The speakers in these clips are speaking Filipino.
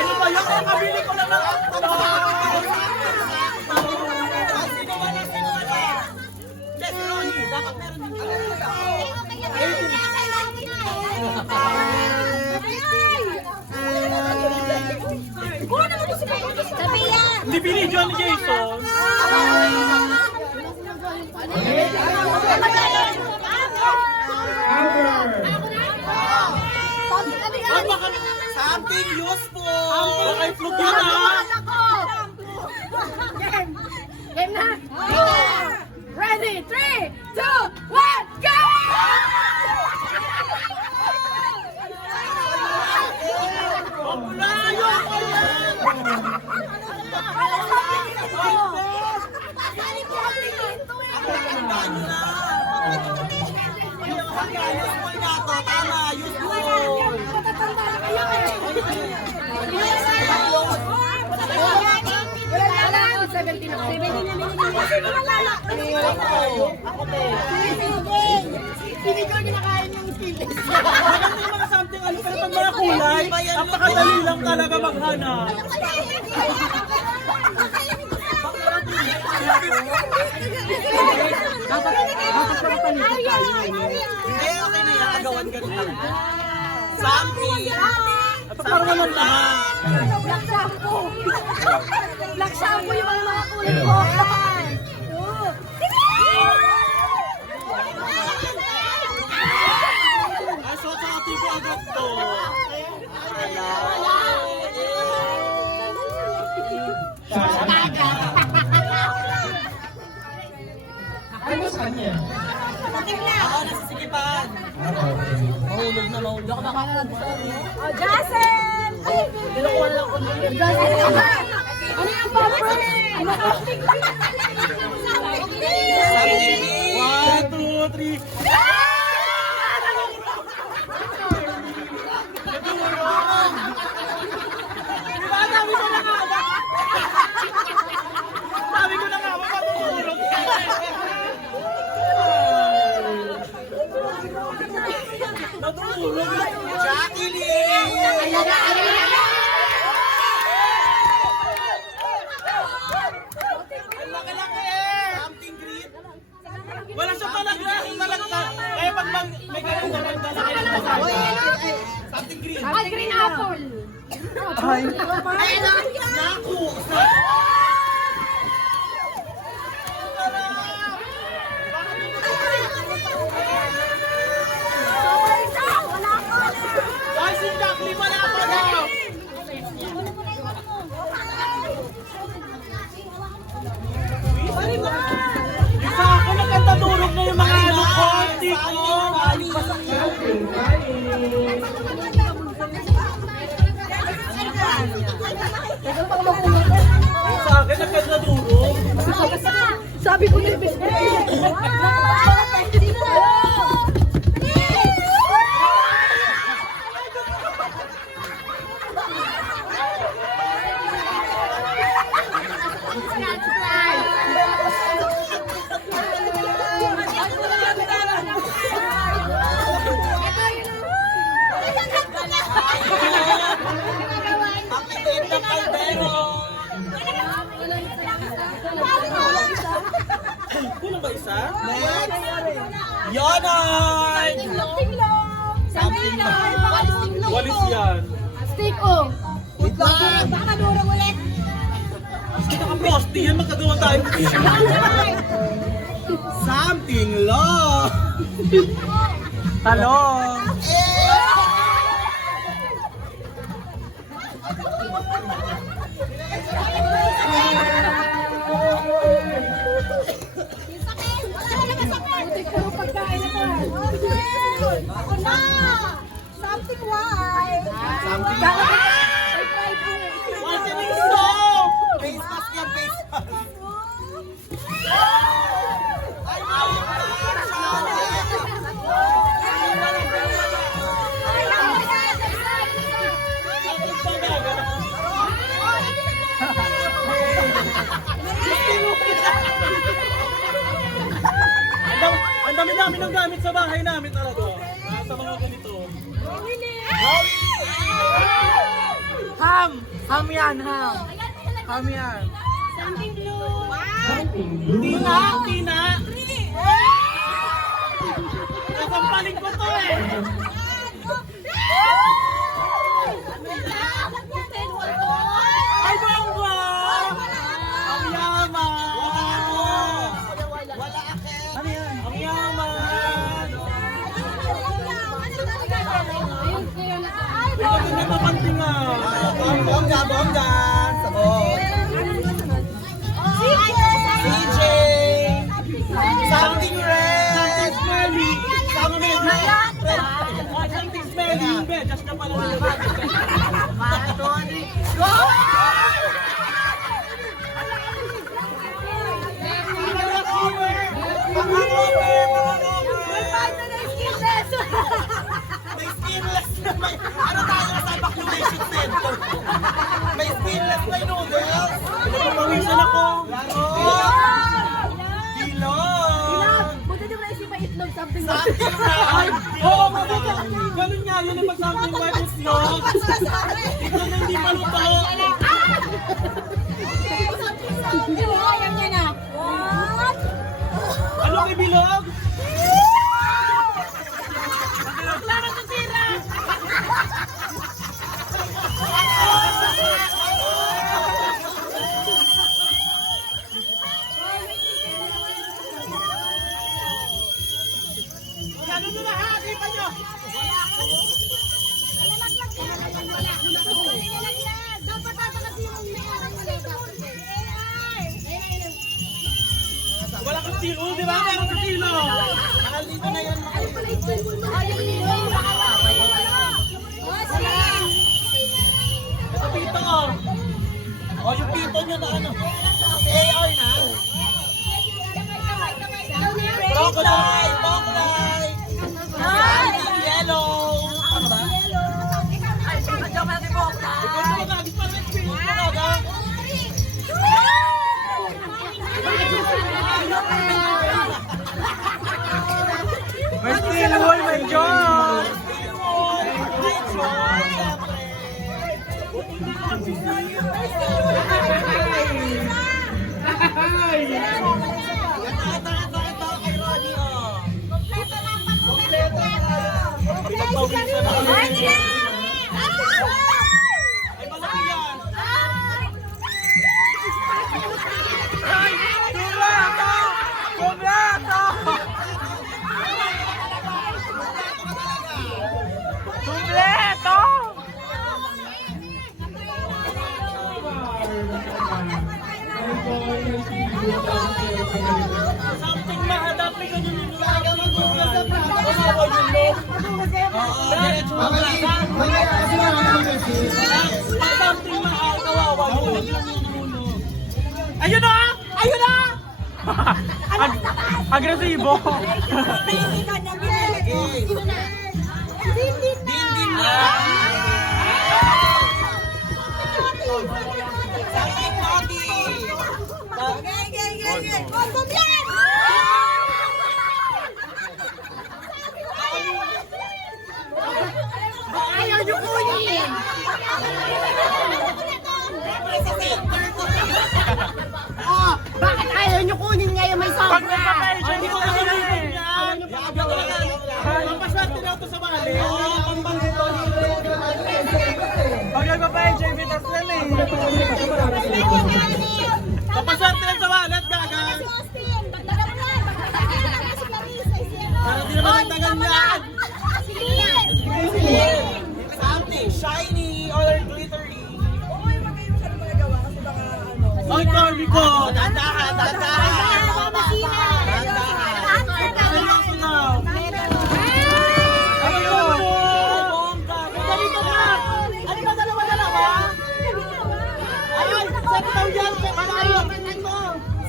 Ano ba yan? Nakabili ko na ng dapat meron din. Hindi binidyo ni Jason. Something useful. Baka i-flug yun ha. Game na. Ready? 3, 2, 1, go! Hindi ko kinakain yung skills. Maganda yung mga something ano, pero pag mga kulay, napakadali lang talaga maghanap. Okay na yan, agawan ganun lang. Something. At parang naman lahat. Black shampoo. Black shampoo yung mga kulay ko. Ay, so sa tipo agad to. Ano sa kanya? Ako nasisikipan. Mahulog na mahulog. Oh, Jason! Kinukuha lang ko nung Jason! Ano yung papa? Ano ka? 1, 2, 3. Sabi ko na nga, matutulog. Natulog. Jacqueline! Ang laki-laki! Something green. Wala siya palaglasin malagta. Kaya pag may ganun na magdala kayo ng masaya. Something green. Ay, green apple! Ay, naku! Ay, si Jacqueline wala pa daw! Yung sa akin, nagkantadurog na yung mga ano ko, hindi ko. Yung sa akin, nagkantadurog. Sabi ko na ibig. Kulang ba isa? Next! Yonard! Something walis yan. Stick oh. Wait lang! Baka durang ulit. Kita ka frosty yan, magkagawa tayo. Something long! Talong! Ako na! Something white! Something What's in this song? Face mask yan, face mask. Ay, ang dami-dami ng gamit sa bahay namin talaga. Sa mga ganito. Ham! Ham yan, ham! Ham yan. Something blue! Something blue. Tina! Tina! Nasampaling ko to eh! Ay, bangga! Ang yaman! Wala ako! Ano yan? Ang yaman! Ay, maganda na pantingan! Bongga! Bongga! Sabot! CJ! Something red! Something smelly! Something red! Something smelly! Just na pala nila. Go! May skinless na may... Ano tayo sa evacuation center? May skinless na noodles! Pinapawisan ako! Bilog! Buti di ba isip may itlog something Something right! Oo, mabuti! Ganun nga yun yung something right itlog! Ito na hindi maluto! Ayan niya na. What? Ano kay bilog? Ano na lahat? Ipa nyo! Dapat kasi yung may arang Wala kang silo, di ba? Meron kang silo! Mahal dito na yun. Ito pito ko. O, yung pito nyo na ano. AI na. Crocodile! Crocodile! Something yellow! Ano ba? Ikaw mo kagis pa rin experience mo kaga. May steel wool, may John! Pinagpawisan na kami. Ay, malaki yan. Ay, kumbleto! Kumbleto! Kumbleto! Something mahadapi ka dyan yung lagang mag-google sa prata. Umawa yun, no? Something mahal, kawawa yun. Ayun na! Ayun na! Agresibo! Dindin na! Something naughty! Ayaw niyo kunin! Bakit ayaw niyo kunin ngayon may Pag sobra? may papel, hindi ko na kunin yan! Pampaswerte daw ito sa bali. Pag may papel, JB, tas yan eh. Pampaswerte lang sa wallet, gaga. Pero hindi naman nagtagan yan. daw yan.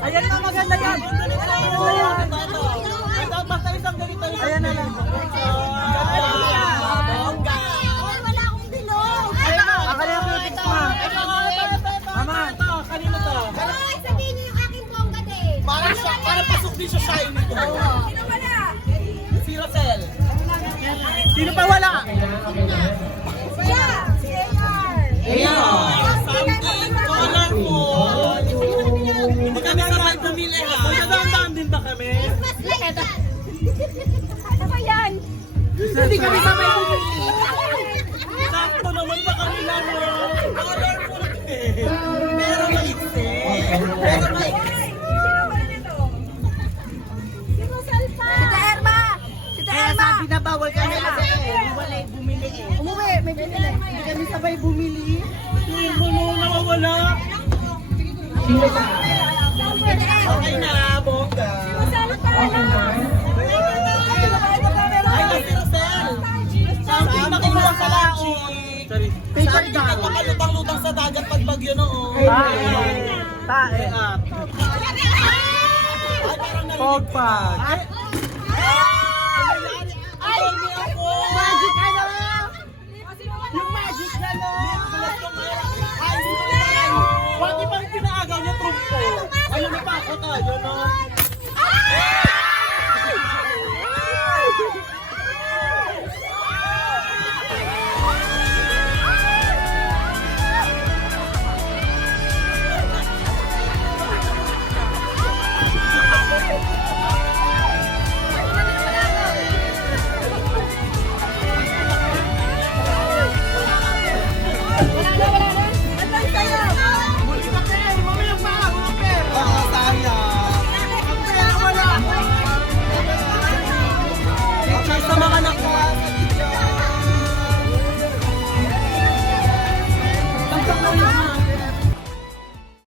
Ayan na, maganda yan. Basta isang ganito. Ayan na lang. Wala akong bilog. Akala ko yung ito. Mama, ito. Kanino to? Ay, sabihin niyo yung aking bongga din. Parang pasok din sa shine nito. Sino wala? Si Rosel. Sino pa wala? Siya! Si AR! Ayan. Something colorful. Hindi kami sabay bumili ha. Magdadaan din ba kami? Mas like that! Ano ba yan? Hindi kami sabay bumili. Sakto naman sa kanila mo. Colorful eh. Pero maiksi. Pero maiksi. Si Rosal pa! Si Terma! Si Terma! Sabi na bawal kami kasi wala bumili eh. Umuwi! May binili. Hindi kami sabay bumili. Yung puno nawawala. Okay na, bongga. Rosal pa! Ay, kasi Rosel. Something makiluwang sa laot. Sabi ka makalutang-lutang sa dagat pag bagyo noon. Tae at. Pogpag. Ay, ako. Magic